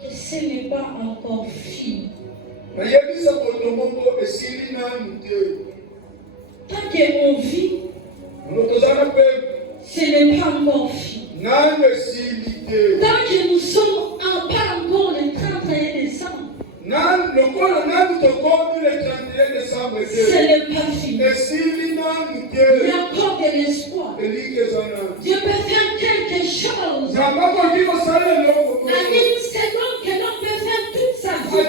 que ce n'est pas encore fini. Tant qu'on vit, ce n'est pas encore fini. Tant que nous sommes pas encore le 31 décembre, ce n'est pas fini. Il y a encore de l'espoir. Dieu peut faire quelque chose. En une seconde que l'on peut faire toute sa vie.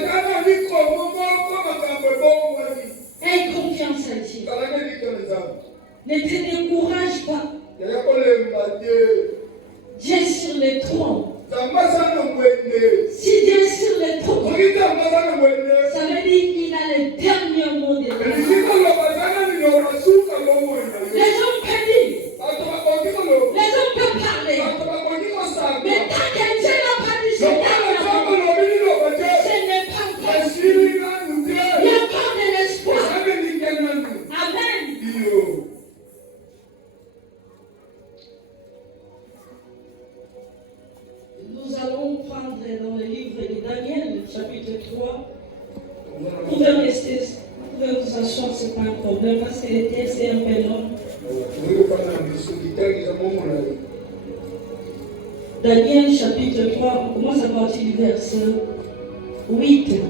Aie confiance en Dieu. Ne te décourage pas. Dieu est sur le trône. Si Dieu est sur le trône, ça veut dire qu'il a le dernier mot de la vie. Les hommes peuvent dire, les hommes peuvent parler, mais tant que Dieu n'a pas dit ce n'est pas encore fini. Il y a encore de l'espoir. Amen. Nous allons prendre dans le livre de Daniel, chapitre 3. Vous pouvez rester, vous pouvez vous asseoir, ce n'est pas un problème, parce que le texte est un peu long. Daniel, chapitre 3, on commence à partir du verset 8.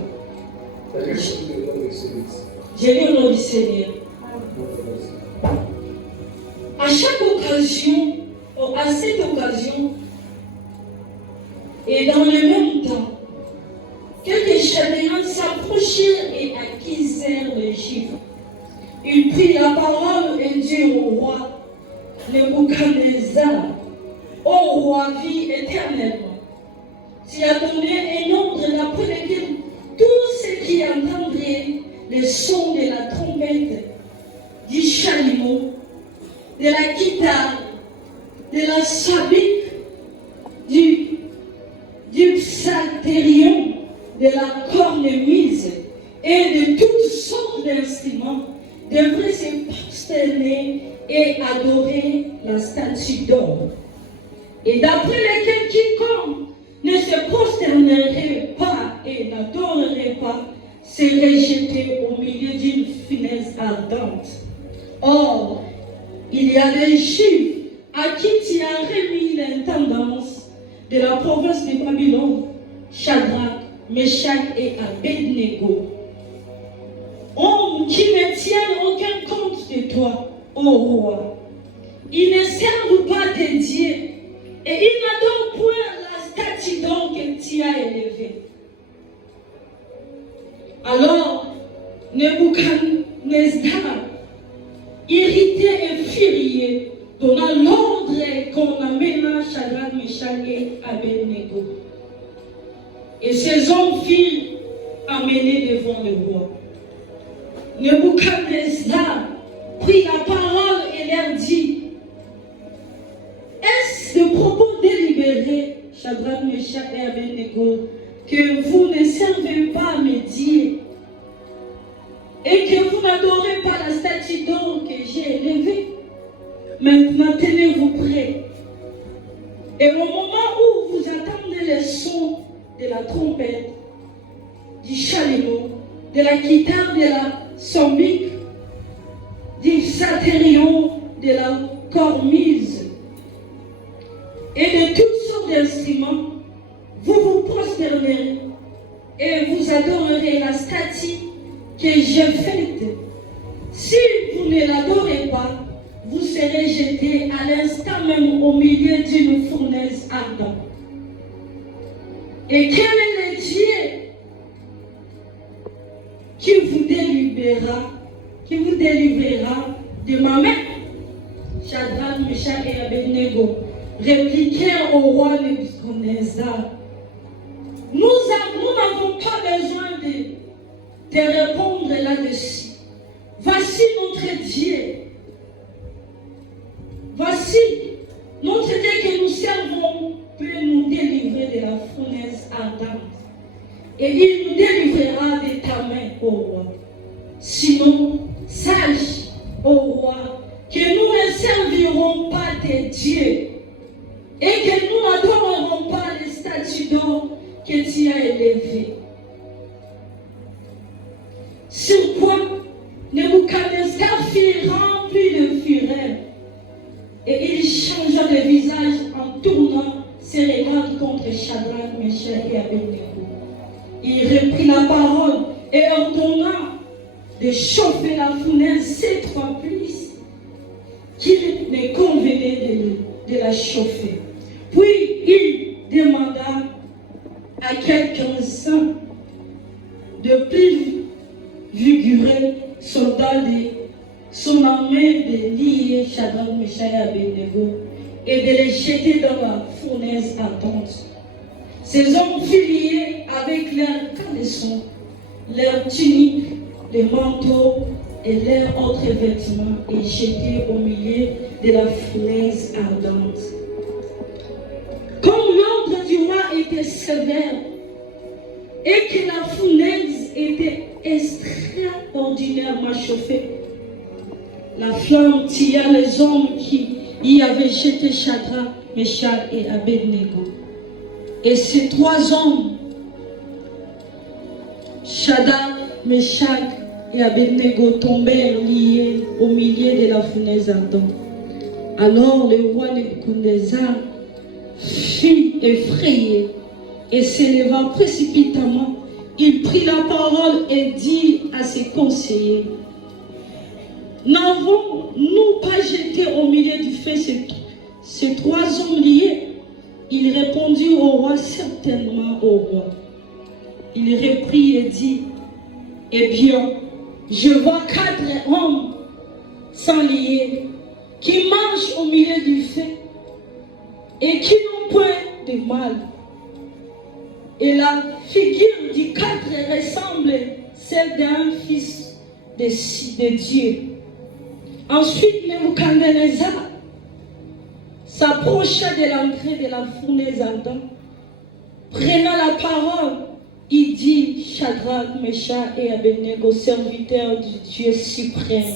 J'ai lu au nom du Seigneur. À chaque occasion, à cette occasion, et dans le même temps, quelques Chaldéens s'approchèrent et acquisèrent le givre. Ils prirent la parole et dirent au roi Nebuchadnezzar, ô roi, vis éternellement. Tu as donné un ordre d'après lequel tous ceux qui entendraient le son de la trompette, du chalumeau, de la guitare, de la sabique, du psalterion, de la cornemuse et de toutes sortes d'instruments devraient se prosterner et adorer la statue d'or. Et d'après lequel quiconque ne se prosternerait pas et n'adorerait pas serait jeté au milieu d'une fournaise ardente. Or, il y a des Juifs à qui tu as remis l'intendance de la province de Babylone, Shadrach, Meshach et Abednego. Hommes qui ne tiennent aucun compte de toi, ô roi. Ils ne servent pas de Dieu et ils n'adorent point la statue d'or que tu as élevée. Alors, Nebuchadnezzar, irrité et furieux, donna l'ordre qu'on amena Shadrach, Meshach et Abednego. Et ces hommes furent amenés devant le roi. Nebuchadnezzar prit la parole et leur dit, est-ce de propos délibérés, Shadrach, Meshach et Abednego, que vous ne servez pas mes dieux et que vous n'adorez pas la statue d'or que j'ai élevée? Maintenant, tenez-vous prêts. Et au moment où vous attendez le son de la trompette, du chalumeau, de la guitare, de la sambique, du psalterion, de la cornemuse et de toutes sortes d'instruments, vous vous prosternerez et vous adorerez la statue que j'ai faite. Si vous ne l'adorez pas, vous serez jetés à l'instant même au milieu d'une fournaise ardente. Et quel est le Dieu qui vous délivrera de ma main? Shadrach, Meshach et Abednego répliquèrent au roi Nebuchadnezzar, nous n'avons pas besoin de répondre là-dessus. Voici notre Dieu. Voici notre Dieu que nous servons peut nous délivrer de la fournaise ardente. Et il nous délivrera de ta main, ô roi. Sinon, sache, ô roi, que nous ne servirons pas tes dieux et que nous n'adorerons pas les statues que tu as élevé. Sur quoi Nebuchadnezzar fut rempli de fureur. Et il changea de visage en tournant ses regards contre Shadrach, Meshach et Abednego. Il reprit la parole et ordonna de chauffer la fournaise 7 fois plus qu'il ne convenait de la chauffer. Puis il demanda à quelques-uns de plus vigoureux soldats de son armée de lier Shadrach, Meshach et Abednego et de les jeter dans la fournaise ardente. Ces hommes furent liés avec leurs caleçons, leurs tuniques, les manteaux et leurs autres vêtements et jetés au milieu de la fournaise ardente. Comme l'ordre du roi était sévère et que la fournaise était extraordinairement chauffée, la flamme tilla les hommes qui y avaient jeté Shadrach, Meshach et Abednego. Et ces 3 hommes, Shadrach, Meshach et Abednego, tombèrent liés au milieu de la fournaise ardente. Alors le roi Nebuchadnezzar fut effrayé et s'éleva précipitamment. Il prit la parole et dit à ses conseillers: n'avons-nous pas jeté au milieu du feu ces 3 hommes liés? Il répondit au roi: certainement, au roi. Il reprit et dit: eh bien, je vois 4 hommes sans liés qui marchent au milieu du feu et qui n'ont point de mal. Et la figure du 4 ressemble celle d'un fils de Dieu. Ensuite, Nebuchadnezzar s'approcha de l'entrée de la fournaise ardente. Prenant la parole, il dit: Shadrach, Meshach et Abednego, serviteurs du Dieu suprême,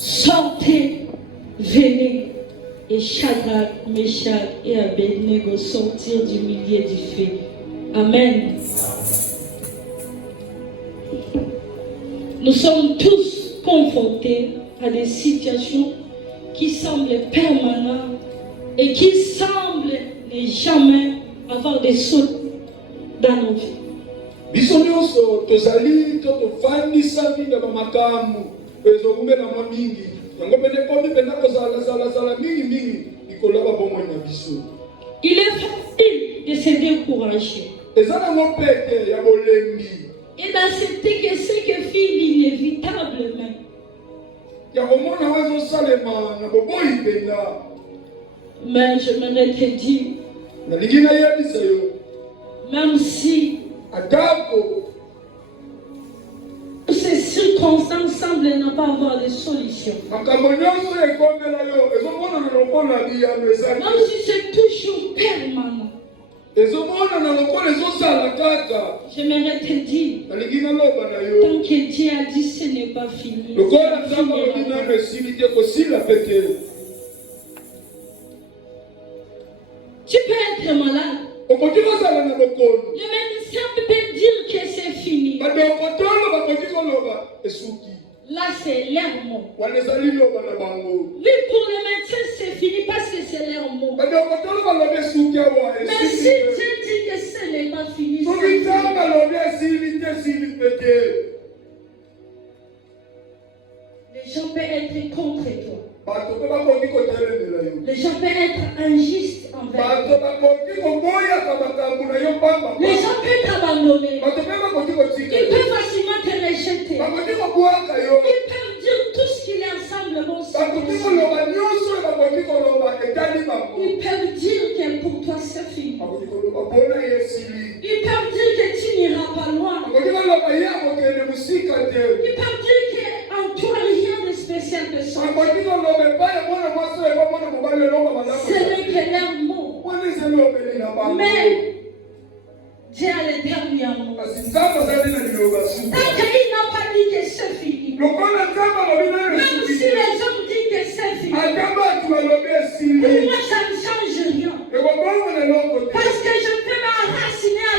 sortez, venez. Et Shadrach, Meshach et Abednego sortirent du milieu du feu. Amen. Nous sommes tous confrontés à des situations qui semblent permanentes et qui semblent ne jamais avoir de solution dans nos vies. Biso nyonso tozali to tofandisami na bamakambo ezokubela mwa mingi yango pene komi pena kozala mingi ikolaba bomoi na biso. Il est facile de se décourager ezala mopete ya bolembi et d'accepter que ce que fit l'inévitablement. Ya komona wezosalema na boboyi pena. Mais je m'aimerais te dire, nalingi nayebisa yo, même si atako ces circonstances semblent ne pas avoir de solution, makambo nyonso ekomela yo ezomona na lokola liyano ezali, même si c'est toujours permanent, ezomona na lokola ezosala kaka, j'aimerais te dire, nalingi naloba na yo, tant que Dieu a dit ce n'est pas fini, lokola nzambe alobi nano esili te kosila pete. tu peux être malade. Le médecin peut dire que c'est fini. Là, c'est leur mot. Oui, pour le médecin, c'est fini parce que c'est leur mot. Mais si Dieu dit que ce n'est pas fini, les gens peuvent être contre toi. Les gens peuvent être injustes envers toi. Les gens peuvent t'abandonner. Ils peuvent facilement te rejeter. Ils peuvent dire tout ce qui leur semble bon. Ils peuvent dire que pour toi c'est fini. Ils peuvent dire que tu n'iras pas loin. Ils peuvent dire qu'en toi rien de spécial de sorti. Ce n'est que leur mot. Mais Dieu a le dernier mot. Tant qu'il n'a pas dit que c'est fini, même si les hommes disent que c'est fini, pour moi ça ne change rien. Parce que je peux m'enraciner à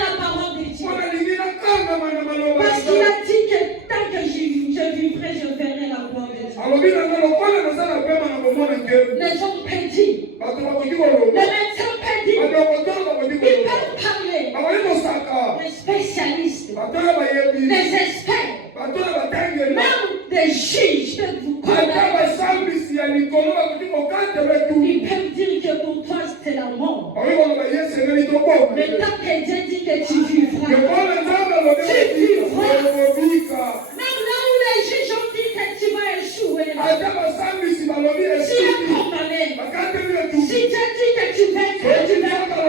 les experts, même des juges peuvent vous connaître. Ils peuvent dire que pour toi c'était la mort. Mais tant que Dieu dit que tu vivras, même là où les juges ont dit que tu vas échouer, tu es condamné. Si Dieu dit que tu vaincras, tu vaincras.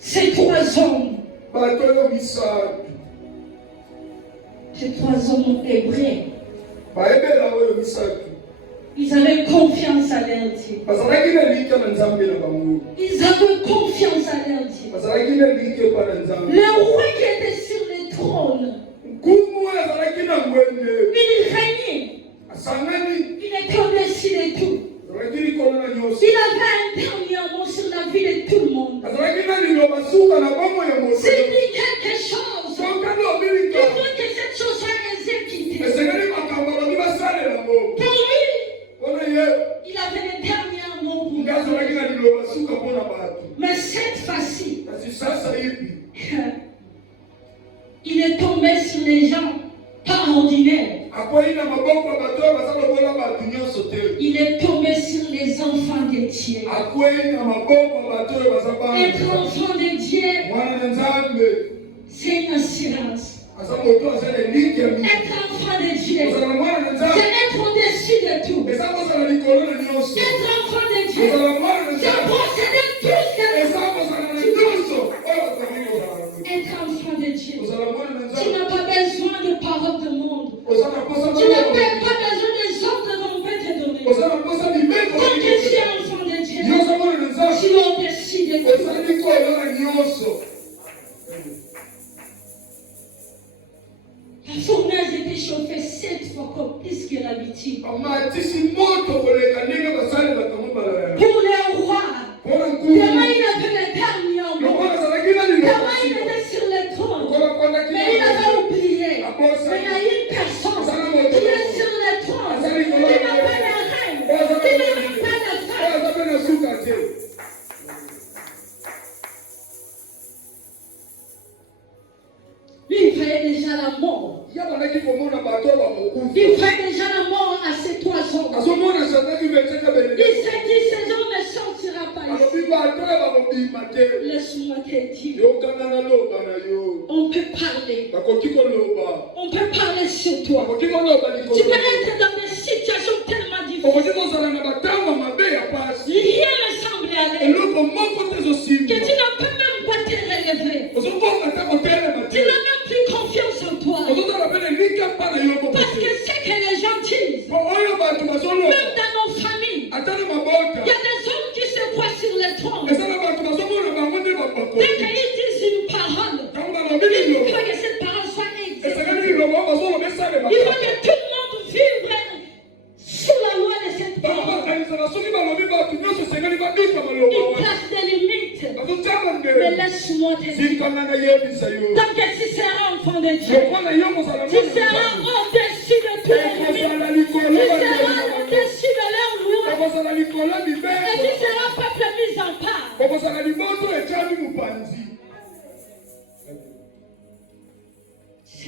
Ces 3 hommes, ces 3 hommes hébreux, ils avaient confiance à leur Dieu. Ils avaient confiance à leur Dieu. Le roi qui était sur le trône, il régnait. Il était au-dessus de tout. Il avait un dernier mot sur la vie de tout le monde. S'il dit quelque chose, il faut que cette chose soit exécutée. Pour lui, il avait le dernier mot pour nous. Mais cette fois-ci, il est tombé sur les gens pas ordinaires. Il est tombé sur les enfants de Dieu. Être enfant de Dieu, c'est une assurance. Être enfant de Dieu, c'est être au-dessus de tout. Être enfant de Dieu, c'est posséder tout ce que être enfant de Dieu. Tu n'as pas besoin de paroles de monde. Tu n'as pas besoin des ordres qu'on peut te donner. Quand tu es enfant de Dieu, tu es au-dessus de tout. La fournaise était chauffée 7 fois plus que l'habitude. Pour les rois, tellement il avait le dernier mot, tellement il était sur le trône, mais il avait oublié. Mais il y a une personne qui est sur le trône, qui n'a pas la reine, qui n'a pas la femme. Lui, il voyait déjà la mort. Il voyait déjà la mort à ces 3 hommes. Il s'est dit, ces hommes ne sortira pas ici. Laisse-moi te dire. On peut parler. On peut parler sur toi. Tu peux être dans des situations tellement difficiles. Rien ne semble aller. Que tu ne peux même pas te relever. Tu n'as même plus confiance en toi. Parce que c'est que les gens disent. Même dans nos familles. Il y a des hommes qui se croient sur le trône. Dès qu'ils disent une parole, il faut que cette parole soit exécutée. Il faut que tout le monde vive sous la loi de cette parole. Il place des limites. Mais laisse-moi te dire. Tant que tu seras enfant de Dieu, tu seras au-dessus de tous les limites. Tu seras au-dessus de leur loi. Et tu seras peuple mis en part. Tu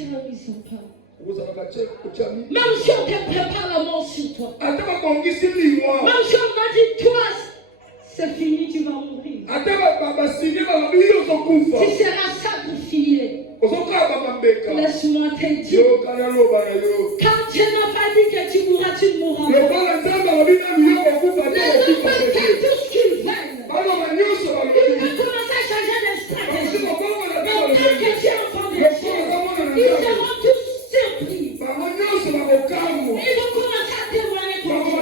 seras mis en part. Même si on te prépare la mort sur toi. Même si on m'a dit, toi, c'est fini, tu vas mourir. Tu seras sacrifié. Laisse-moi te dire. Quand Dieu n'a pas dit que tu mourras, tu ne mourras pas. Les hommes peuvent faire tout ce qu'ils veulent. Ils peuvent commencer à changer de stratégie. Mais tant que tu es enfant de Dieu, ils seront tous surpris. Ils vont commencer à témoigner ton Dieu.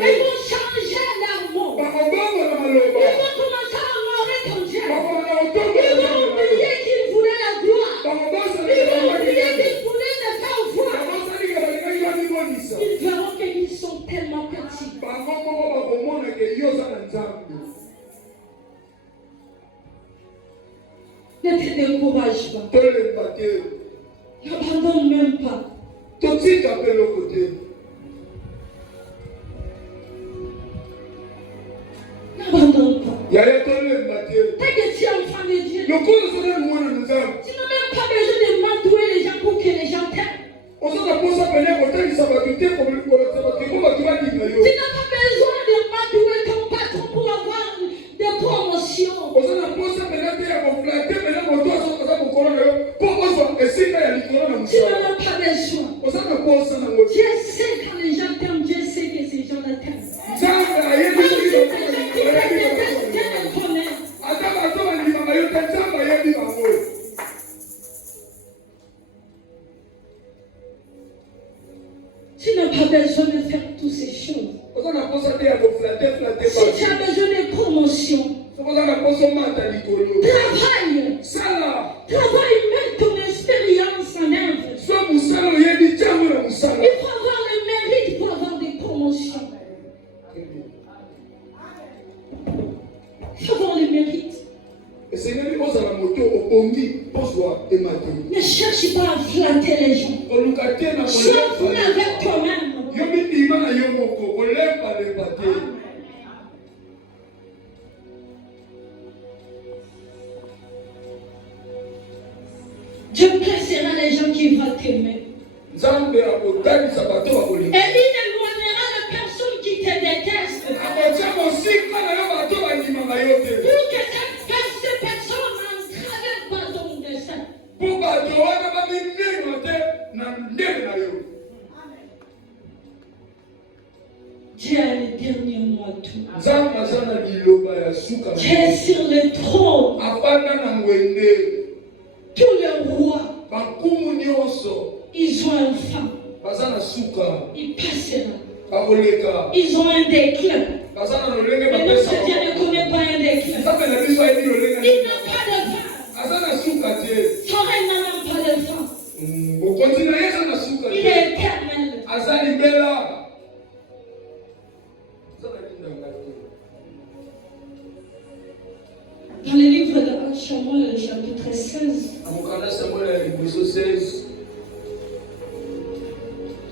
Ils vont changer leur mot. Ils vont commencer à honorer ton Dieu. Ils vont oublier qu'ils voulaient la gloire. Ils vont oublier qu'ils voulaient te faire voir. Ils verront qu'ils sont tellement petits. Ne te décourage pas. N'abandonne même pas. totika mpe eloko te. N'abandonne pas. Yaya tolemba te. Tant que tu es enfant de Dieu, Lokola ozali mwana nzambe, tu n'as même pas besoin de m'entourer les gens pour que les gens t'aiment. oza posa pene kotangisa bato te kolakisa bato eko bato balinga yo. Tu n'as pas besoin de m'entourer ton patron pour avoir des promotions. Oza na posa pene te ya koflate pene moto aza mokolo na yo mpo ozwa esika ya likolo na Tu n'en mosala. as pas besoin. Oza na posa nango. Dieu sait quand les gens t'aiment, Dieu sait que ces gens-là t'aiment. Nzambe ayebi Même si soki les bato gens balinga qui te ayebi détestent, Dieu bango. le connaît. Ata bato balingaka yo te Nzambe ayebi bango. Tu n'as pas besoin de faire toutes ces choses. Oza na posa te ya koflate flate Si tu bato. as besoin de promotion, Soki oza na posa omata likolo. travaille. Sala. Travaille, mets ton expérience en œuvre. So mosala oyebi ntango na mosala. Il faut avoir le mérite pour avoir des promotions. Il faut avoir le mérite. esengeli ozala moto obongi pozwa emate. Ne cherche pas à flatter les gens. koluka te na Sois kolemba vrai avec toi-même. yo mindima na yo moko kolembalemba te. Dieu placera les gens qui vont t'aimer. Nzambe akotalisa bato bakolinga. Et il éloignera les personnes qui te détestent. akotia mosika na yo bato bandimaka yo te. Pour que ces personnes n'entravent pas ton destin. mpo bato wana baminema te na ndenge na yo. Dieu a le dernier mot à tout. Nzambe aza na liloba ya suka. Dieu est sur le trône. afanda na ngwende. Tous les rois, bankumu nyonso ils ont un fin. baza na suka. Ils passeront. bakoleka. Ils ont un déclin. baza na lolenge Mais bapesa. notre Dieu ne connaît pas un déclin. Nzambe na biso ayebi lolenge. Il n'a pas de fin. aza na suka te. Son règne n'a même pas de fin. bokonzi na ye eza na suka Il te. est éternel. aza libela. Aza na lindanga te. Dans le livre de 1 Samuel, le chapitre 16, amokanda samuel ya liboso 16.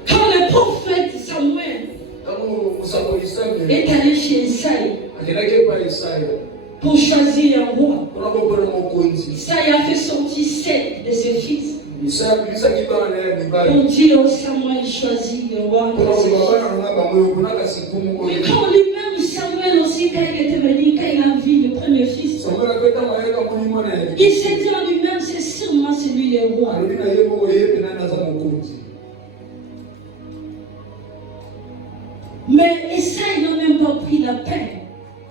quand le prophète Samuel ntango mosakoli samuel est allé chez Isaïe akendaki epai esaya pour choisir un roi, mpona kopona mokonzi. Isaïe a fait sortir 7 de ses fils isaya abimisaki bana na ye ya pour mibali dire au Samuel choisit le roi. mpona koloba bana nanga bango oyo oponaka sikumu Mais oyo. quand lui-même, Samuel aussi, quand il était venu, quand il a vu le premier fils, samuel apetama ayeka moni mwana ya il s'est dit en lui-même, c'est sûrement celui le roi. alobi na ye moko ye pena naza mokonzi. Mais Isaïe n'a même pas pris la peine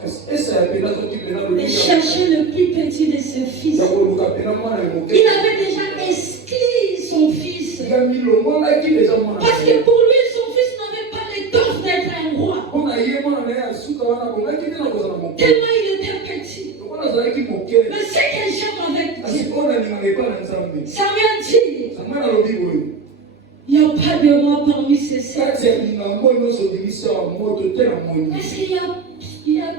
kasi esaya pena soki pena de chercher le plus petit de ses fils. ya koluka pena mwana ya moke. Il avait déjà inscrit son fils. ya milongonaki deja mwana Parce que pour lui, son fils n'avait pas l'étoffe d'être un roi. mpona ye mwana na ye ya suka wana bongaki te na kozala mokonzi. Tellement il était petit. lokola azalaki moke. Mais ce que j'aime avec kasi Dieu, oyo nalingaka epai na nzambe. Samuel dit, samuel alobi boye il n'y a pas de roi parmi ces sept. kati ya lingambo nyonso obimisa ya moto te na moni. Parce qu'il y a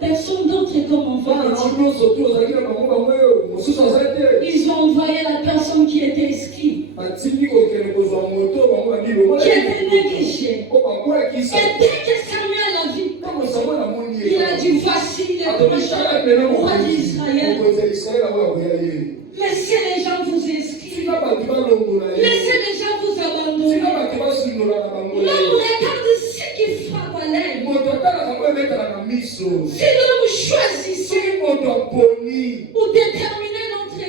personne d'autre comme bana envoyé. na nyonso tu ozalaki na bango bango oyo mosusu aza te. Ils ont envoyé la personne qui était inscrite, batindi kokende kozwa moto bango babilo qui était négligée. o bakwakisa. Et dès que Samuel a vu, ntango samuel amoni il a dit, voici le atobisaka pena prochain roi mokonzi d'Israël. ya israele akoya koya ye. Laissez les gens vous inscrire. tika bato balongola ye. Laissez les gens vous abandonner. tika bato basundola na bango ye. L'homme regarde ce qui frappe à l'œil. moto atalaka mpo ebetala na miso. Si l'homme choisissait soki moto aponi pour déterminer notre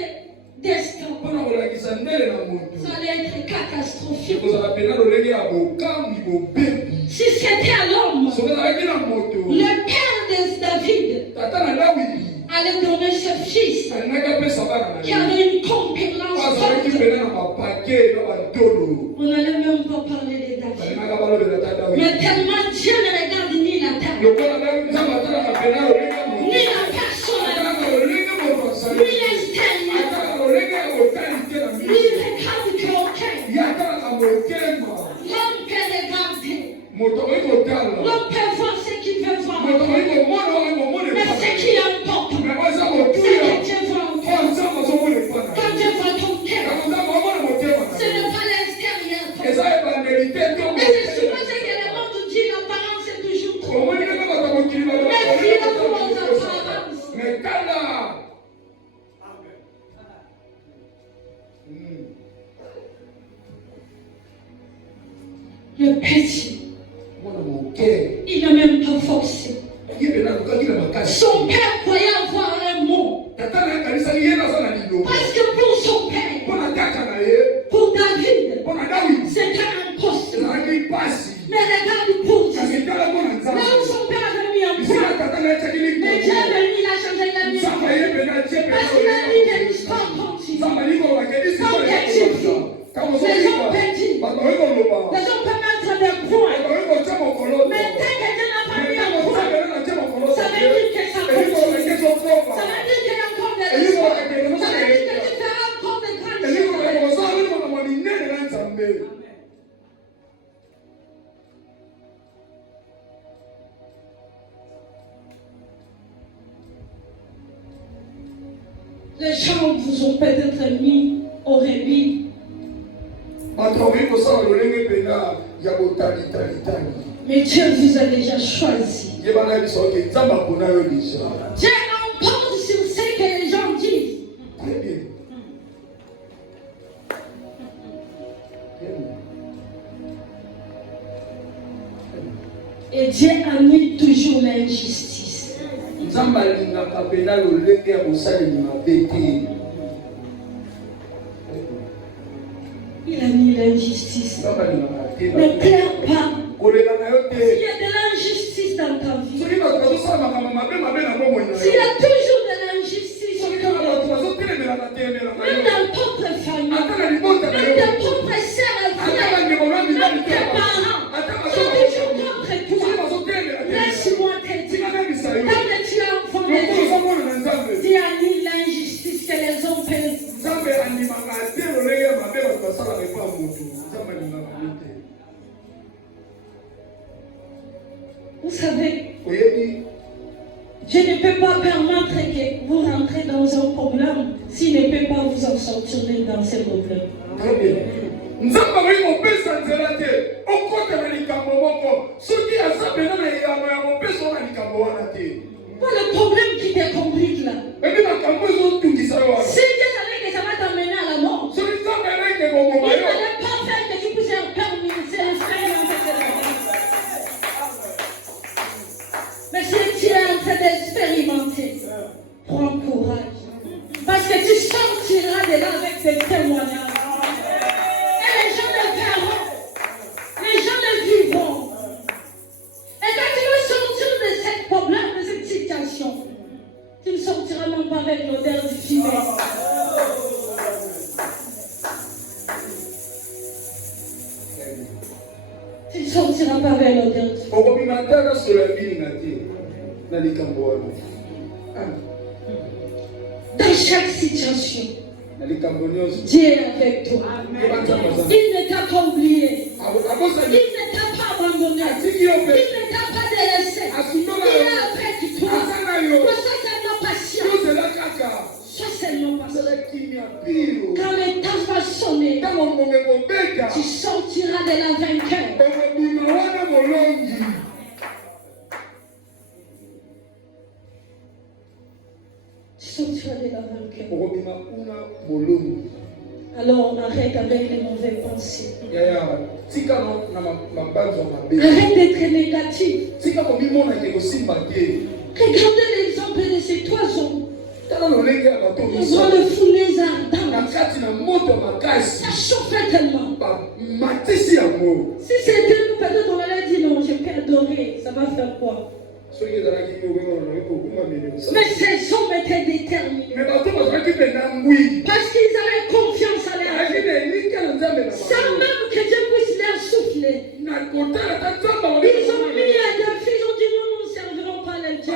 destin, mpona kolakisa ndele na moto ça allait être catastrophique. ekozala pena lolenge ya bokambi bobebi. Si c'était à l'homme, soki ezalaki na moto le père de David tata na dawidi allait donner ce fils alingaki apesa bana na qui ye. avait une compétence azalaki forte. pena na bapake na bantolo. On n'allait même pas parler de David. balingaka balobela ta dawidi. Mais tellement Dieu ne regarde ni la table, lokola nzambe atalaka pena lolenge moto. ni la personne, atalaka lolenge moto ni asali. l'extérieur. atalaka lolenge ya kotali te na Lui miso. regarde que aucun. ye atalaka motema. L'homme peut regarder. moto okoki kotala. L'homme peut voir ce qu'il veut voir. moto okoki komona okoki komona Mais ce qui importe, me oza c'est motuya que Dieu va po entendre. nzambe azomona epana. Quand Dieu va ton cœur, nzambe omona motema na ce ye. n'est pas l'extérieur. eza ye Le petit, il n'a même pas forcé. Son père croyait avoir un mot. Parce que pour son père, pour David, c'était impossible. Mais regarde pour Dieu. Là où son père avait mis un point, mais Dieu est venu, il a changé, il a mis un point. Parce qu'il a dit que l'histoire continue. Quand les gens pétillent, les gens peuvent mettre des points. Mais dès que Dieu n'a pas mis un point, ça veut dire que ça continue. Ça veut dire qu'il y a encore des histoires. Ça veut dire que tu feras encore des grandes choses. Les gens vous ont peut-être mis au rébit. Mais Dieu vous a déjà choisi. Dieu impose sur ce que les gens disent. Très bien. Et Dieu annule toujours l'injustice. Il a mis l'injustice. Ne pleure pas. Il y a de l'injustice dans ta vie. S'il y a toujours de l'injustice autour de toi, même dans ton propre famille, même tes propres sœurs et frères, même tes parents, sont toujours contre toi. Laisse-moi te dire, quand tu es enfant de Dieu, Dieu annule l'injustice que les hommes peuvent. Vous savez, je ne peux pas permettre que vous rentrez dans un problème s'il ne peut pas vous en sortir dans ce problème. Très bien. Voilà le problème qui te complique là. Si Dieu savait que ça va t'amener à la mort, il ne fallait pas faire que tu puisses permis. C'est le Seigneur qui fait la vie. Mais si tu es en train d'expérimenter, prends courage. Parce que tu sortiras de là avec des témoignages. Et les gens le verront. Les gens le vivront. Et quand tu vas sortir de ce problème, de cette situation, tu ne sortiras même pas avec l'odeur du fumet. Tu ne sortiras pas avec l'odeur du fumet. Dans chaque situation, Dieu est avec toi. Il ne t'a pas oublié. Il ne t'a pas abandonné. Il ne t'a pas délaissé. Il est avec toi. Sois seulement patient. Sois seulement patient. Quand le temps va sonner, tu sortiras de la vainqueur. Tu sortiras de la vainqueur. Alors arrête avec les mauvaises pensées. Arrête d'être négatif. Regardez l'exemple de ces trois hommes. Dans le fournaise ardente. Ça chauffait tellement. Si c'était nous, peut-être on allait dire non, je peux adorer. Ça va faire quoi? Mais ces hommes étaient déterminés. Parce qu'ils avaient confiance en leur Dieu. Sans même que Dieu puisse leur souffler. Ils ont mis à défi, ils ont dit nous ne servirons pas les dieux.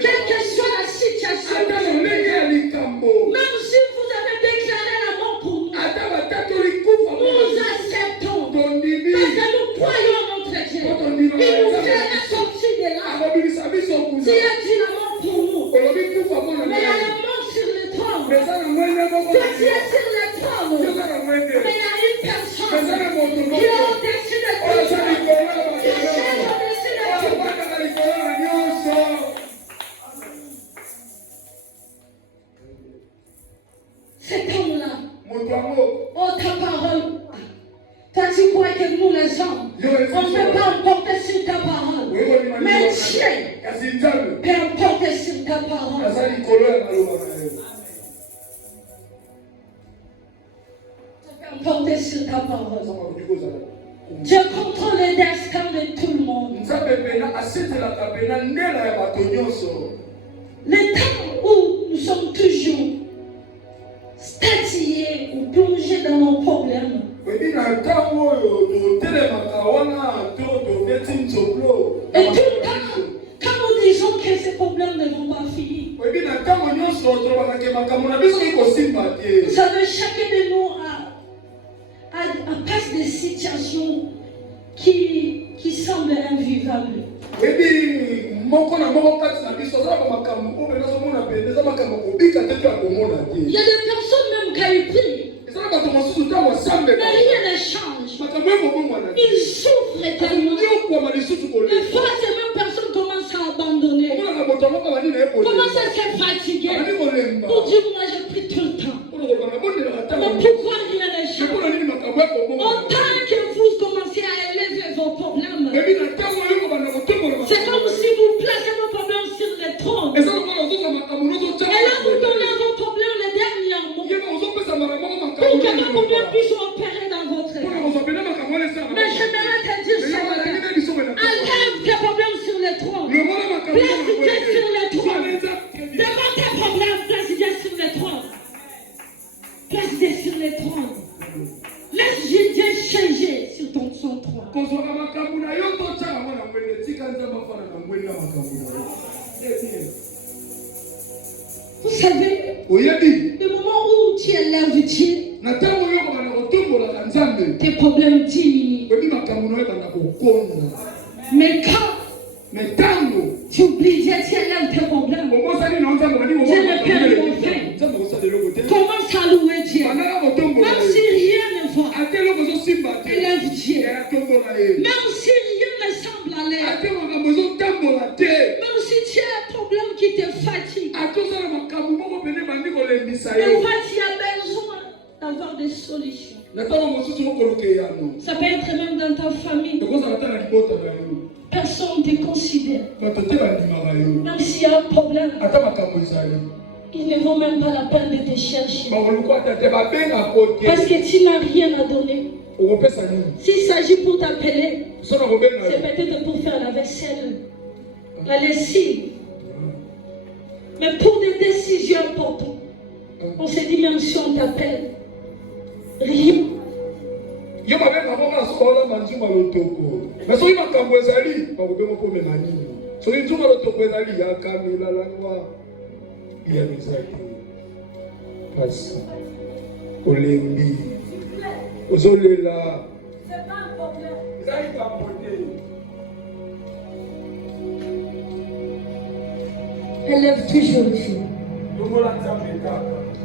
Quelle que soit la situation, même si vous avez déclaré la mort pour nous, nous acceptons. Parce que nous croyons en notre Dieu. Il nous fait sortir de là. Dieu a dit la mort pour nous. Mais il y a la mort sur le trône. Toi tu es sur le trône. Mais il y a une personne qui est au-dessus de tout. Qui est au-dessus de tout. Oh, ta parole. Toi, tu crois que nous, les hommes, on ne peut pas emporter sur ta parole. Mais Dieu peut emporter sur ta parole. Porter sur ta parole. Dieu contrôle les destins de tout le monde. Les temps où nous sommes toujours statiés ou plongés dans nos problèmes. Et tout le temps, quand nous disons que ces problèmes ne vont pas finir, vous savez, chacun de nous passe des situations qui semblent invivables. Il y a des personnes même qui prient, mais rien ne change. Ils souffrent tellement. Des fois, ces mêmes personnes commencent à abandonner, commencent à se fatiguer pour dire moi je prie tout le temps. Mais pourquoi rien ne change? Autant que vous commencez à élever vos problèmes, c'est comme si vous placez vos problèmes sur le trône. Et là, vous donnez vos problèmes les derniers mots pour que vos problèmes puissent opérer dans votre vie. Mais j'aimerais te dire ce matin, enlève tes problèmes sur le trône. Place Dieu sur le trône. Devant tes problèmes, place Dieu sur le trône. Place Dieu sur le trône. Laisse Dieu changer sur son trône. Vous savez, le moment où tu élèves Dieu, tes problèmes diminuent. Mais quand tu oublies Dieu, tu élèves tes problèmes, Dieu ne peut rien faire. Commence à louer Dieu. Même si rien ne va, élève Dieu. Même si rien ne semble aller, même si tu as un problème qui te fatigue, en fait, tu as besoin d'avoir des solutions. Ça peut être même dans ta famille. Personne ne te considère. Même s'il y a un problème, ils ne vont même pas la peine de te chercher. Parce que tu n'as rien à donner. S'il s'agit pour t'appeler, c'est peut-être pour faire la vaisselle, la lessive. Mais pour des décisions importantes, on se dit même si on t'appelle, rien. Élève toujours Dieu.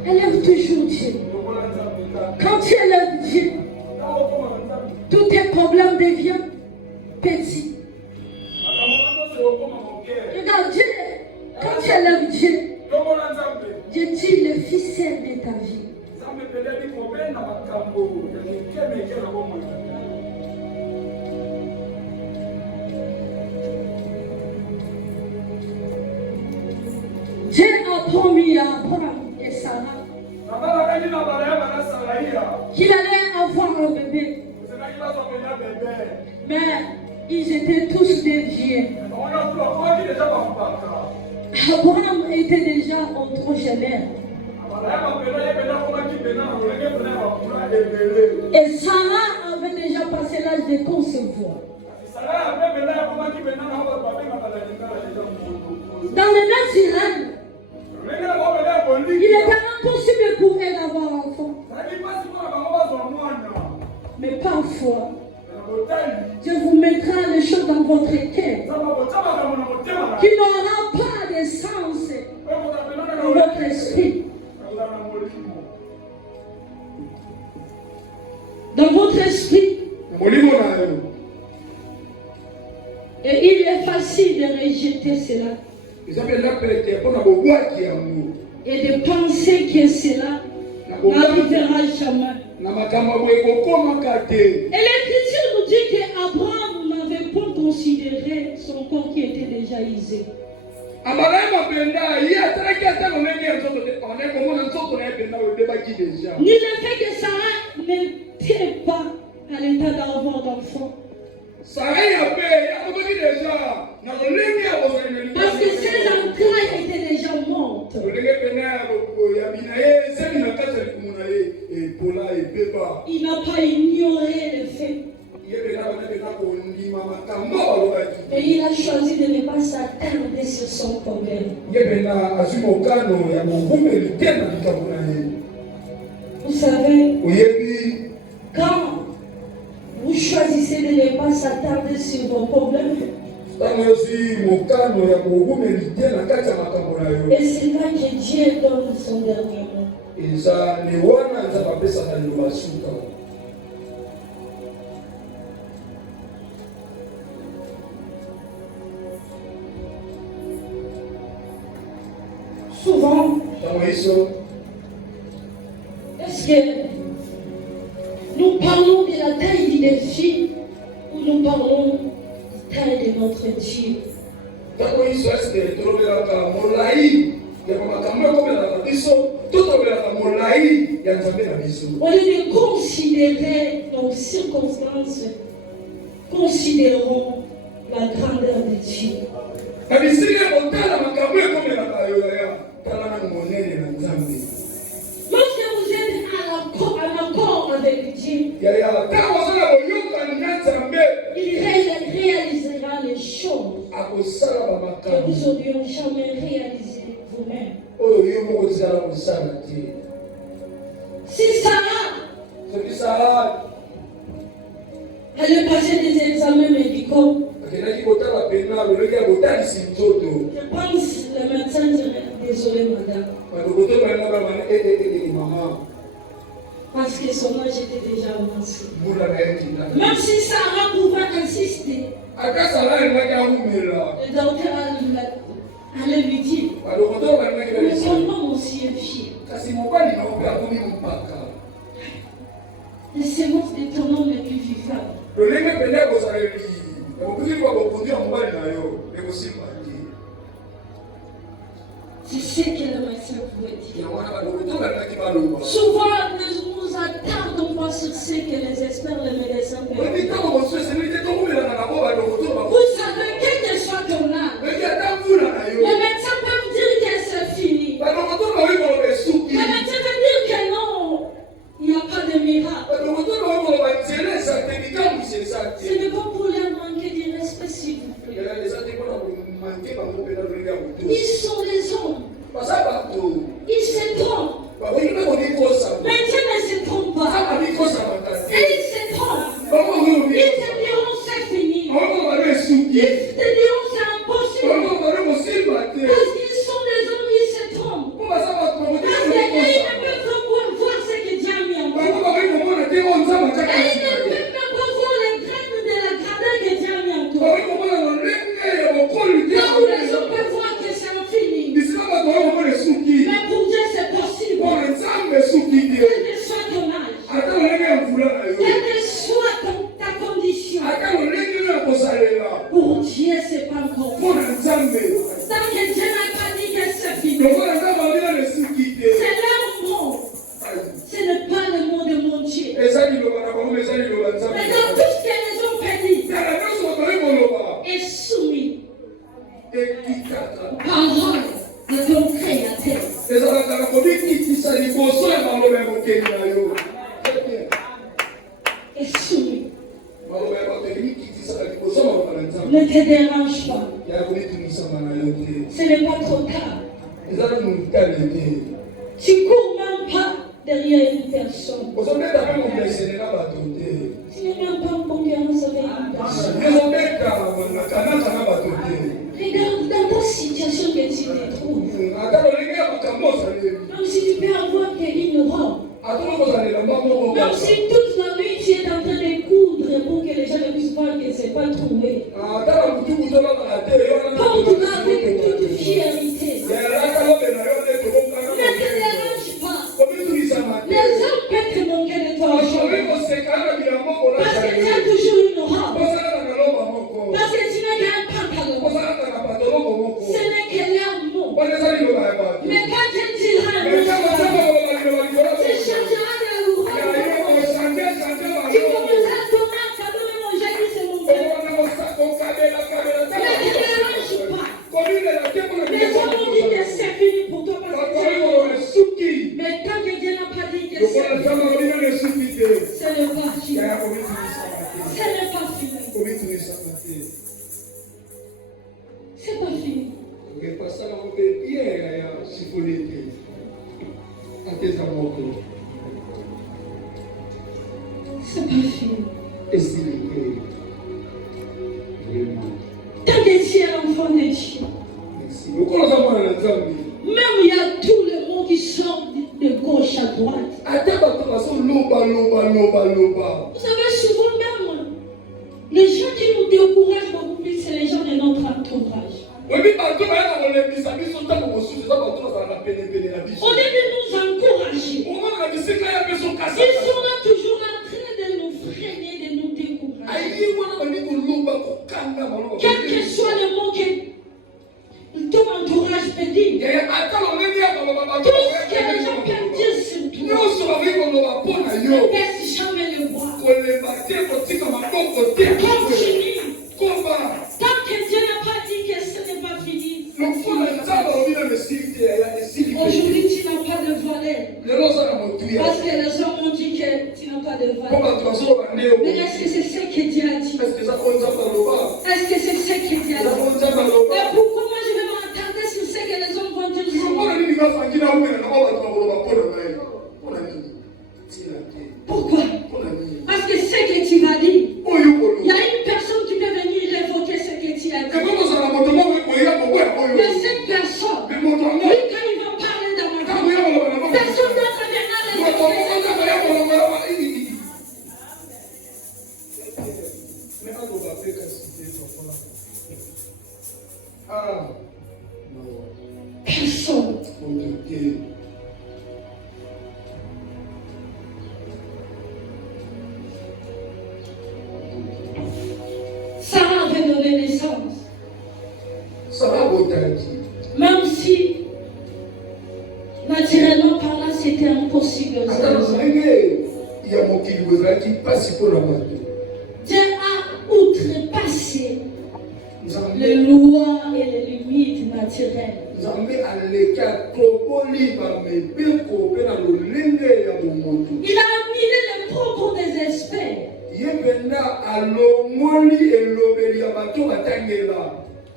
Élève toujours Dieu. Quand tu élèves Dieu, tous tes problèmes deviennent petits. Regarde Dieu, quand tu élèves Dieu, Dieu tire le ficelle de ta vie. Dieu a promis à Abraham et Sarah qu'il allait avoir un bébé. Mais ils étaient tous des vieux. Abraham était déjà octogénaire. Et Sarah avait déjà passé l'âge de concevoir. Dans le naturel, il était impossible pour elle d'avoir un enfant. Mais parfois, Dieu vous mettra les choses dans votre cœur qui n'aura pas de sens dans votre esprit. Dans votre esprit. Et il est facile de rejeter cela. Et de penser que cela n'arrivera jamais. Et Et l'Écriture nous dit qu'Abraham n'avait pas considéré son corps qui était déjà usé. Ni le fait que Sarah n'était pas à l'état d'avoir d'enfant. Parce que ses entrailles étaient déjà mortes. Il n'a pas ignoré le fait. Et il a choisi de ne pas s'attarder sur son problème. Vous savez, quand vous choisissez de ne pas s'attarder sur vos problèmes, et c'est là que Dieu donne son dernier mot. Souvent, est-ce que nous parlons de la taille du défi ou nous parlons de la taille de notre Dieu? Au lieu de considérer nos circonstances, considérons la grandeur de Dieu. Lorsque vous êtes en accord avec Dieu, il réalisera les choses que vous n'auriez jamais réalisées vous-même. Si Sarah allait passer des examens médicaux, je pense que le médecin dirait désolé madame. Parce que son âge était déjà avancé. Même si Sarah pouvait insister, le docteur allait lui dire, mais son homme aussi est fier. Les semences de ton homme les plus vivables. C'est ce que le médecin pouvait dire. Souvent, nous nous attardons pas sur ce que les experts, les médecins peuvent dire. Vous savez, quel que soit ton âge, les médecins peuvent dire que c'est fini. Les médecins peuvent dire que non, il n'y a pas de miracle. Ce n'est pas pour leur manquer de respect, s'il vous plaît. Ils sont des hommes. Ils se trompent. Mais Dieu ne se trompe pas. Et ils se trompent. Ils te diront c'est fini. Ils te diront c'est impossible. Parce qu'ils sont des hommes, ils se trompent. Parce qu'ils ne peuvent pas voir ce que Dieu a mis en toi. Et ils ne peuvent pas voir les graines de la grandeur que Dieu a mis en toi. Là où les hommes peuvent voir que c'est infini. Mais pour Dieu c'est possible. Quel que soit ton âge, quelle que soit ta condition, pour Dieu c'est pas encore. Tant que Dieu n'a pas dit que c'est fini, c'est leur mot. Ce n'est pas le mot de mon Dieu. Mais dans tout ce que les hommes pédissent est soumis parole de ton Créateur. Est soumis. Ne te dérange pas. Ce n'est pas trop tard. Tu cours même pas derrière une personne. Tu n'es même pas en concurrence avec une personne. Regarde dans ta situation que tu te trouves. Même si tu peux avoir une robe. Même si toute la nuit tu es en train de coudre pour que les gens ne puissent voir que ce n'est pas trouvé. Porte-la avec toute fierté. Ne te dérange pas. Ne que ce n'est pas fini. Ce n'est pas fini. C'est pas fini. C'est pas fini. Tant que tu es l'enfant de Dieu, même il y a tout le monde qui sort de gauche à droite. Vous savez, souvent même, les gens qui nous découragent beaucoup plus, c'est les gens de notre entourage. Au lieu de nous encourager, ils sont là toujours en train de nous freiner, de nous décourager. Quel que soit le mot que ton entourage peut dire, tout ce que les gens peuvent dire sur toi, ne laisse jamais le voir. Continue. Tant que Dieu n'a pas dit que ce n'est pas fini. Aujourd'hui, tu n'as pas de volet. Parce que les hommes ont dit que tu n'as pas de volet. Mais est-ce que c'est ce que Dieu a dit? Est-ce que c'est ce que Dieu a dit? Et pourquoi moi je vais m'attarder sur ce que les hommes vont dire sur moi? Pourquoi? Parce que ce que tu vas dire, il y a une personne qui peut venir révoquer ce que tu as dit. Mais cette personne, lui, quand il va parler dans ma vie, personne d'autre viendra révoquer. Personne. Sarah avait donné naissance. Même si, naturellement parlant, c'était impossible. Dieu a outrepassé les lois et les limites naturelles. Il a annulé les propos des experts.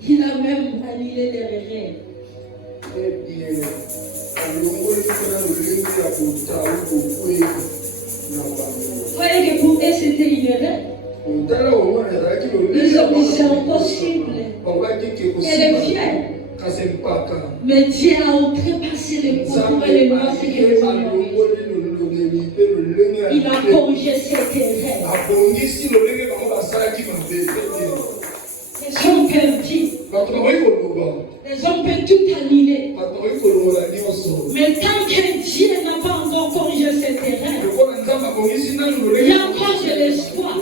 Il a même annulé les rêves. Vous voyez que pour eux c'était une erreur. Ils ont dit c'est impossible. Elle est fière. Mais Dieu a outrepassé les propos et les lois que les hommes ont. Il a corrigé cette erreur. Les hommes peuvent dire. Les hommes peuvent tout annuler. Mais tant que Dieu n'a pas encore corrigé cette erreur, il y a encore de l'espoir.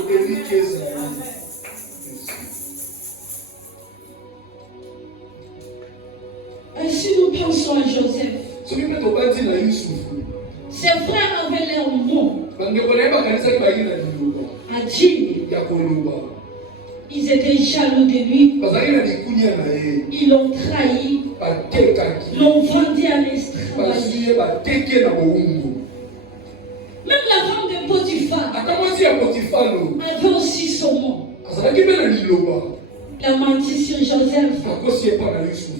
Et si nous pensons à Joseph, ses frères avaient leur mot à dire. Ils étaient jaloux de lui. Ils l'ont trahi. L'ont vendu à l'esclavage. Même la femme de Potiphar avait aussi son mot. Il a menti sur Joseph.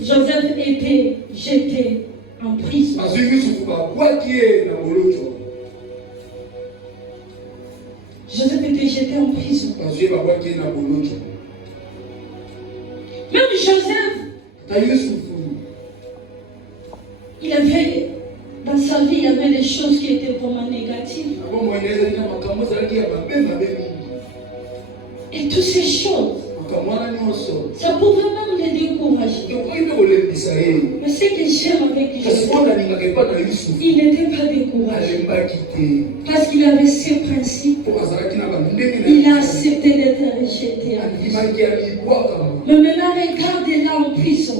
Joseph était jeté en prison. Joseph était jeté en prison. Même Joseph, il avait, dans sa vie, il y avait des choses qui étaient vraiment négatives. Et toutes ces choses, ça pouvait même les décourager. Mais ce que j'aime avec Joseph, il n'était pas découragé. Parce qu'il avait ses principes. Il a accepté d'être rejeté. Mais maintenant, regardez-la en prison.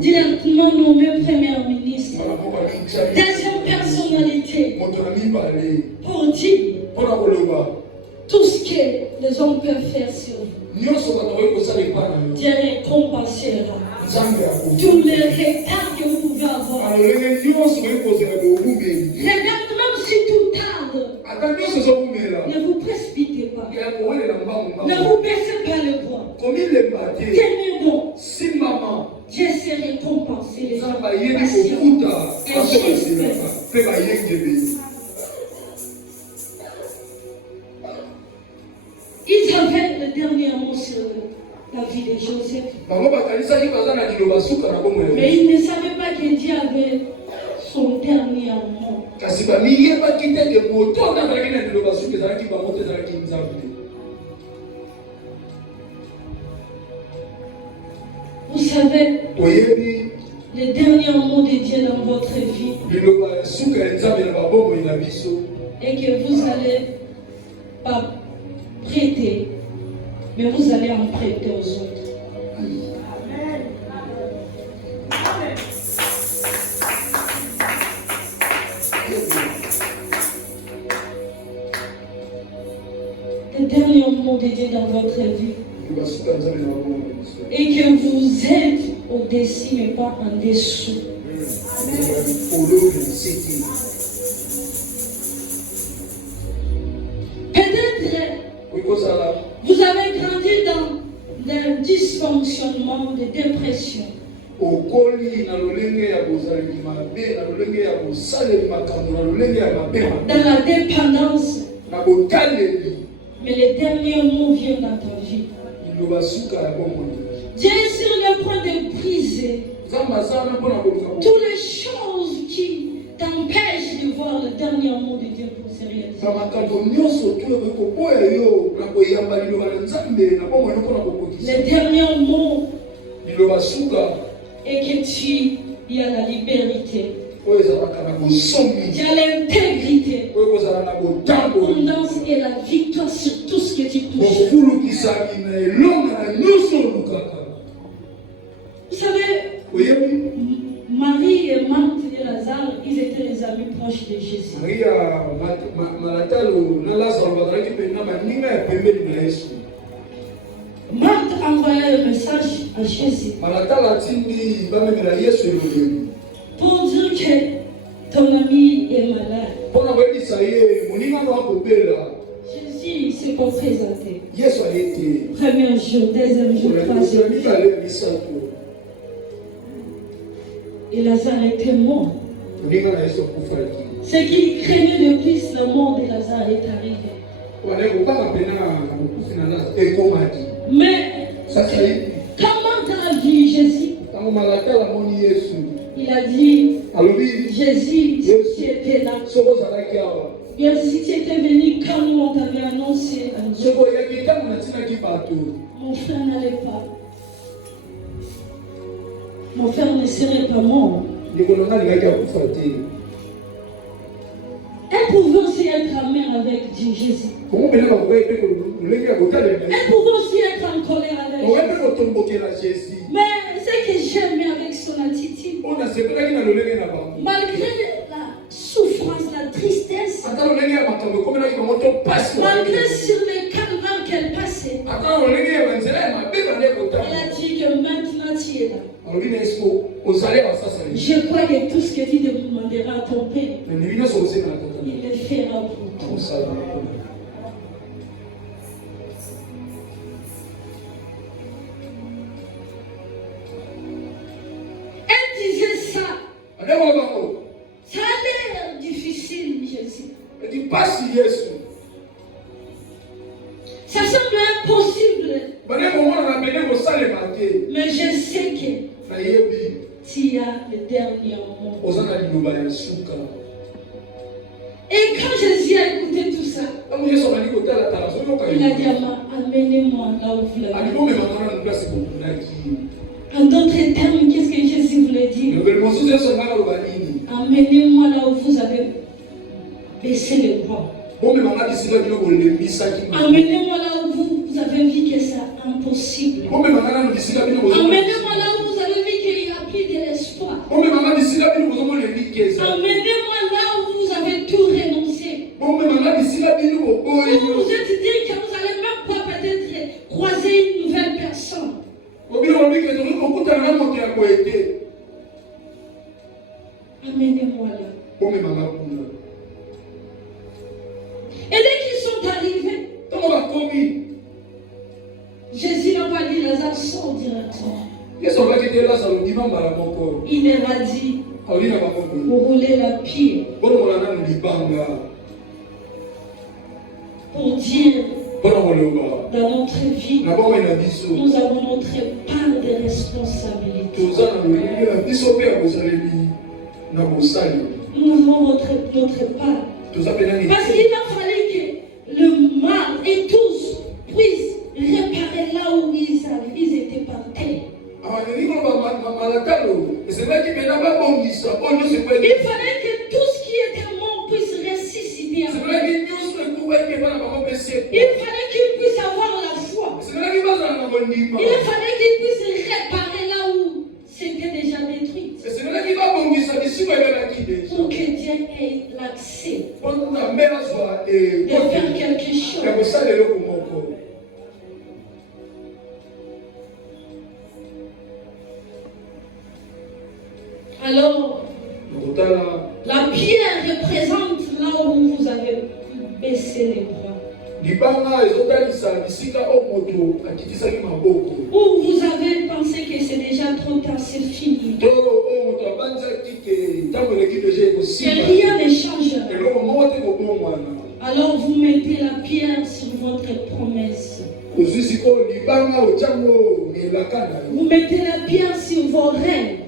Directement nommé Premier ministre. Deuxième personnalité. Pour dire tout ce que les hommes peuvent faire sur vous. Dieu récompensera tous les retards que vous pouvez avoir. Regarde Ne vous précipitez pas. Ne vous baissez pas le poids. Tenez bon. Dieu sait récompenser les gens patients et justes. Ils avaient le dernier mot sur la vie de Joseph. Mais ils ne savaient pas que Dieu avait son dernier mot. Vous savez, le dernier mot de Dieu dans votre vie est que vous allez pas prêter, mais vous allez en prêter aux autres. Amen. Le dernier mot de Dieu dans votre vie et que vous êtes au-dessus mais pas en dessous. Peut-être vous avez grandi dans un dysfonctionnement de dépression. Dans la dépendance. Mais le dernier mot vient dans ta vie. Dieu est sur le point de briser toutes les choses qui t'empêchent de voir le dernier mot de Dieu pour se réaliser. Le dernier mot est que tu y as la liberté. Tu as l'intégrité, l'abondance et la victoire sur tout ce que tu touches. Vous savez, Marie et Marthe et Lazare, ils étaient les amis proches de Jésus. Marthe envoyait un message à Jésus pour dire que ton ami est malade. Jésus s'est pas présenté. Premier jour, deuxième jour, troisième jour. Et Lazare était mort. Ce qui craignait le plus, la mort de Lazare est arrivé. Mais comment tu as vu Jésus? Il a dit, Jésus, si tu étais là, bien si tu étais venu quand nous on t'avait annoncé, mon frère n'allait pas. Mon frère ne serait pas mort. Elle pouvait aussi être amère avec Dieu, Jésus. Elle pouvait aussi être en colère avec Jésus. Mais ce que j'aime avec son attitude, malgré la souffrance, la tristesse, malgré sur les calvaires qu'elle passait, elle a dit que maintenant tu es là. Je crois que tout ce que tu demanderas à ton Père, il le fera pour toi. Elle disait ça. Ça a l'air difficile, Jésus. Ça semble impossible. Mais je sais que tu as le dernier mot. Et quand Jésus a écouté tout ça, il a dit, amenez-moi là où vous l'avez. En d'autres termes, qu'est-ce que Jésus voulait dire? Amenez-moi là où vous avez baissé les bras. Amenez-moi là où vous avez vu que c'est impossible. Amenez-moi là où vous avez vu qu'il n'y a plus de l'espoir. Amenez-moi là où vous avez tout renoncé. Vous vous êtes dit que vous n'allez même pas peut-être croiser une nouvelle personne. Amenez-moi là. Il leur a dit, vous roulez la pierre pour dire, dans notre vie, nous avons notre part de responsabilité. Nous avons notre part. Parce qu'il a fallu que le mal et tous puissent réparer là où ils étaient par terre. Il fallait que tout ce qui était mort puisse ressusciter. Il fallait qu'il puisse avoir la foi. Il fallait qu'il puisse réparer là où c'était déjà détruit. Pour que Dieu ait l'accès de faire quelque chose. Alors, la pierre représente là où vous avez baissé les bras. Où vous avez pensé que c'est déjà trop tard, c'est fini. Que rien ne change. Alors vous mettez la pierre sur votre promesse. Vous mettez la pierre sur vos rêves.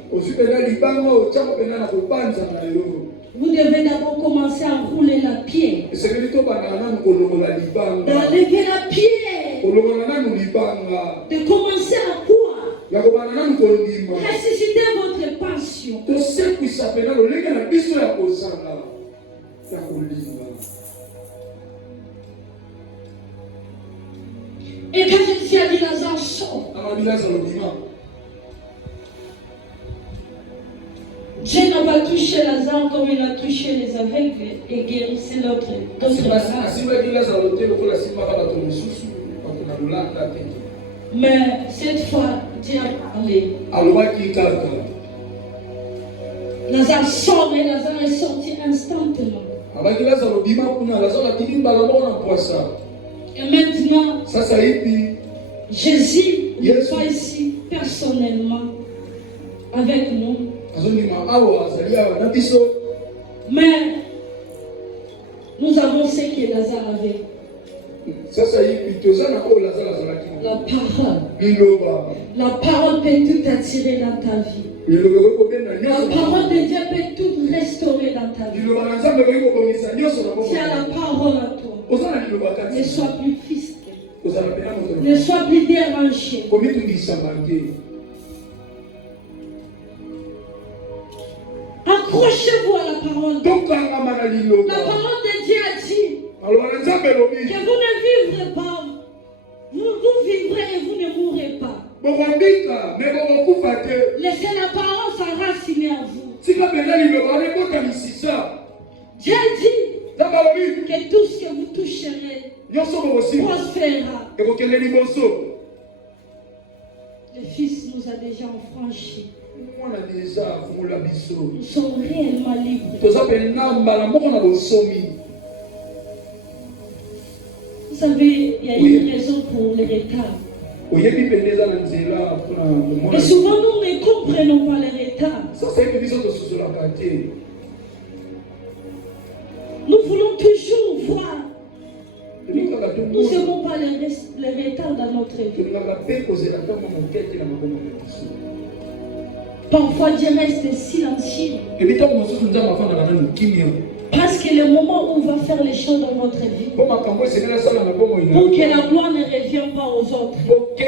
Vous devez d'abord commencer à rouler la pierre. D'enlever la pierre. De commencer à quoi? Ressusciter votre passion. Et quand Jésus a dit Lazare sort, Dieu n'a pas touché Lazare comme il a touché les aveugles et guérissé l'autre. Mais cette fois, Dieu a parlé. Lazare sort et Lazare est sorti instantanément. Et maintenant, Jésus n'est pas ici personnellement avec nous. Mais nous avons ce que Lazare avait. La parole peut tout attirer dans ta vie. La parole de Dieu peut tout restaurer dans ta vie. Tu as la parole à toi. Ne sois plus fisqué. Ne sois plus dérangé. Accrochez-vous à la parole. La parole de Dieu a dit que vous ne vivrez pas. Vous vivrez et vous ne mourrez pas. Laissez la parole s'enraciner à vous. Dieu dit que tout ce que vous toucherez prospérera. Le Fils nous a déjà affranchis. Nous sommes réellement libres. Vous savez, il y a une raison pour les retards. Et souvent, nous ne comprenons pas les retards. Nous voulons toujours voir. Nous n'aimons pas les retards dans notre vie. Parfois, Dieu reste silencieux. Parce que le moment où on va faire les choses dans votre vie, pour que la gloire ne revienne pas aux autres, pour que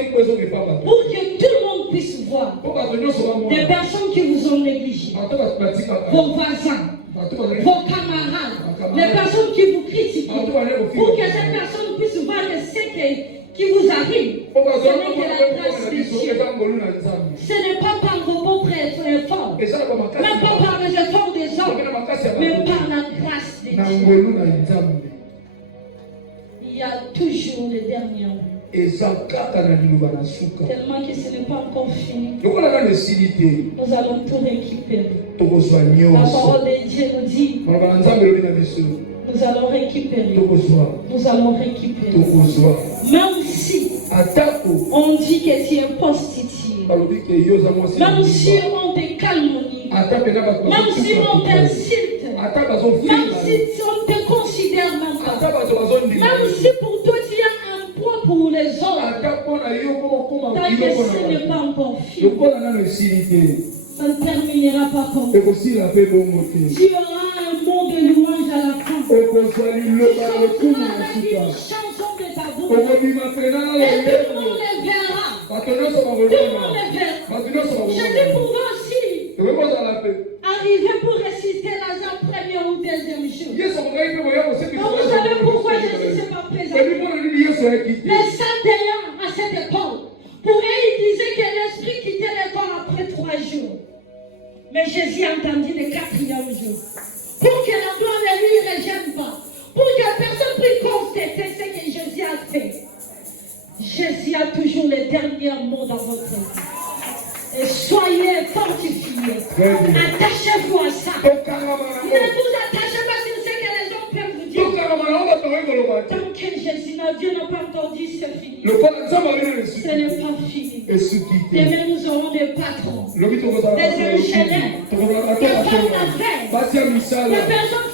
tout le monde puisse voir des personnes qui vous ont négligé, vos voisins, vos camarades, les personnes qui vous critiquent, pour que ces personnes puissent voir que ce qui vous arrive, ce n'est que la grâce de Dieu. Ce n'est pas par vos propres efforts, même pas par les efforts des hommes, mais par la grâce de Dieu. Il y a toujours les derniers mots. Tellement que ce n'est pas encore fini. Nous allons tout récupérer. La parole de Dieu nous dit, nous allons récupérer. Nous allons récupérer. Même si on dit que tu es prostitué, Même si on te calomnie, même si on t'insulte, même si on te considère même pas, même si pour toi tu as un poids pour les autres, ta destinée n'est pas encore finie. Ça ne terminera pas comme ça. Tu auras un mot de louange à la fin. Tu chanteras avec une chanson de ta bouche. Et tout le monde les verra. Tout le monde les verra. Je dis pour vous aussi, arriver pour résister Lazare premier ou deuxième jour. Donc vous savez pourquoi Jésus ne s'est pas présenté. Les Sadéens à cette époque, pour eux, ils disaient que l'esprit quittait le corps après 3 jours. Mais Jésus a entendu le 4e jour. Pour que la gloire de lui ne revienne pas. Pour que personne puisse constater ce que Jésus a fait. Jésus a toujours le dernier mot dans votre vie. Et soyez fortifiés. Attachez-vous à ça. Ne vous attachez pas sur ce que les hommes peuvent vous dire. Tant que Jésus n'a Dieu n'a pas encore dit c'est fini. Ce n'est pas fini. Demain nous aurons des patrons, des ingénieurs, des femmes d'affaires, des personnes